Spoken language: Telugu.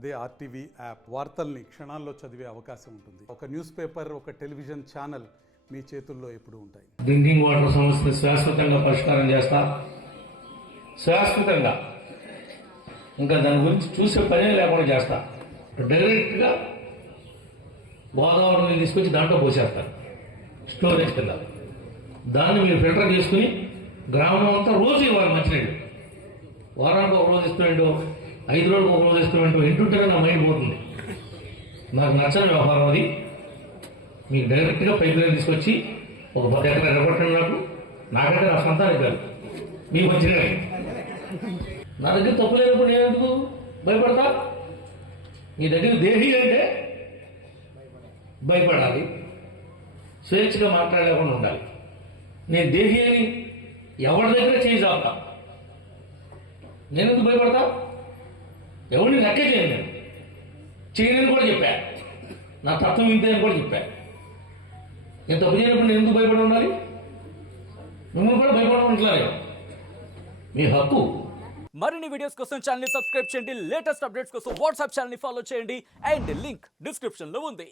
అదే ఆర్టీవీ యాప్ వార్తల్ని క్షణాల్లో చదివే అవకాశం ఉంటుంది. ఒక న్యూస్ పేపర్, ఒక టెలివిజన్ ఛానల్ మీ చేతుల్లో ఎప్పుడూ ఉంటాయి. డ్రింకింగ్ వాటర్ సమస్యను శాశ్వతంగా పరిష్కారం చేస్తా. శాశ్వతంగా ఇంకా దాని గురించి చూసే పనే లేకుండా చేస్తా. డైరెక్ట్గా గోదావరి నీళ్ళు తీసుకొచ్చి దాంట్లో పోసేస్తారు, స్టోరేజ్ కింద. దాన్ని మీరు ఫిల్టర్ చేసుకుని గ్రామం అంతా రోజు ఇవ్వాలి మంచినీళ్ళు. వారానికి ఒక రోజు ఇస్తున్నాడు, 5 రోజులకు ఒక రోజు ఇస్తున్నాడు. ఇంటుంటేనే నా మైండ్ పోతుంది. నాకు నచ్చని వ్యవహారం అది. మీకు డైరెక్ట్గా పైప్ లైన్ తీసుకొచ్చి ఒక 10 ఎకరాలు ఎరగొట్టండి. నాకంటే నా సొంతానికి కాదు, మీకు వచ్చిన నా దగ్గర తప్పు లేనప్పుడు నేను ఎందుకు భయపడతా? మీ దగ్గర దేహి అంటే భయపడాలి, స్వేచ్ఛగా మాట్లాడలేకుండా ఉండాలి. నేను దేహి అని ఎవరి దగ్గర చేయి చాపుతా. నేను ఎందుకు భయపడతా? ఎవరిని లెక్క చేయను. నేను చేయనని కూడా చెప్పా, నా తత్వం ఇంతే అని కూడా చెప్పా. నేను తప్పు చేయనప్పుడు నేను ఎందుకు భయపడి ఉండాలి? మిమ్మల్ని కూడా భయపడమంటలేదు, మీ హక్కు. మరిన్ని వీడియోస్ కోసం ఛానల్ ని సబ్స్క్రైబ్ చేయండి. లేటెస్ట్ అప్డేట్స్ కోసం వాట్సాప్ ఛానల్ ని ఫాలో చేయండి. అండ్ లింక్ డిస్క్రిప్షన్ లో ఉంది.